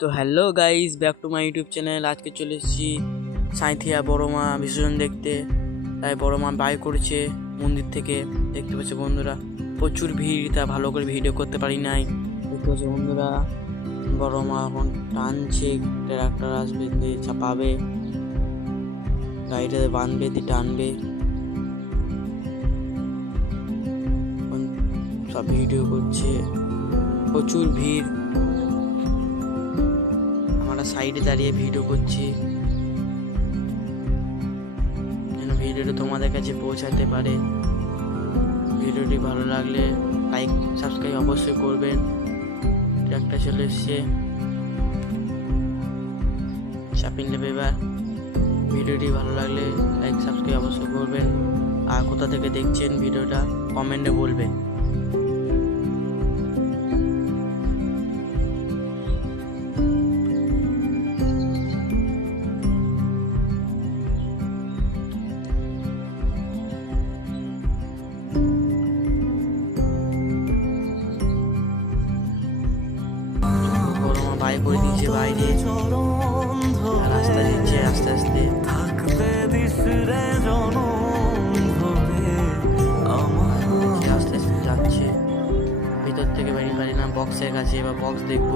তো hello guys, back to my YouTube channel. আজকে চলে এসেছি সাঁইথিয়া বড় মা বিসর্জন দেখতে। তাই বড় মা বাই করেছে মন্দির থেকে। দেখতে পাচ্ছে বন্ধুরা, প্রচুর ভিড়। তা ভালো করে ভিডিও করতে পারি নাই। দেখতে পাচ্ছে বন্ধুরা বড় মা এখন টানছে, ট্রাক্টর আসবে, দিয়ে চাপাবে। গাড়িটাতে বাঁধবে, দিয়ে টানবে। সব ভিডিও করছে। প্রচুর ভিড়। আমরা সাইডে দাঁড়িয়ে ভিডিও করছি। যেন ভিডিওটা তোমাদের কাছে পৌঁছাতে পারে। ভিডিওটি ভালো লাগলে লাইক সাবস্ক্রাইব অবশ্যই করবেন। একটা চলে এসছে। চাপিন নেবে এবার। ভিডিওটি ভালো লাগলে লাইক সাবস্ক্রাইব অবশ্যই করবেন। আর কোথা থেকে দেখছেন ভিডিওটা কমেন্টে বলবেন। বাইক করে দিয়েছে বাইরে। আর রাস্তা দিচ্ছে, আস্তে আস্তে। আস্তে আস্তে যাচ্ছে। ভিতর থেকে বেরিয়ে পারি না বক্সের কাছে এবার বক্স দেখব।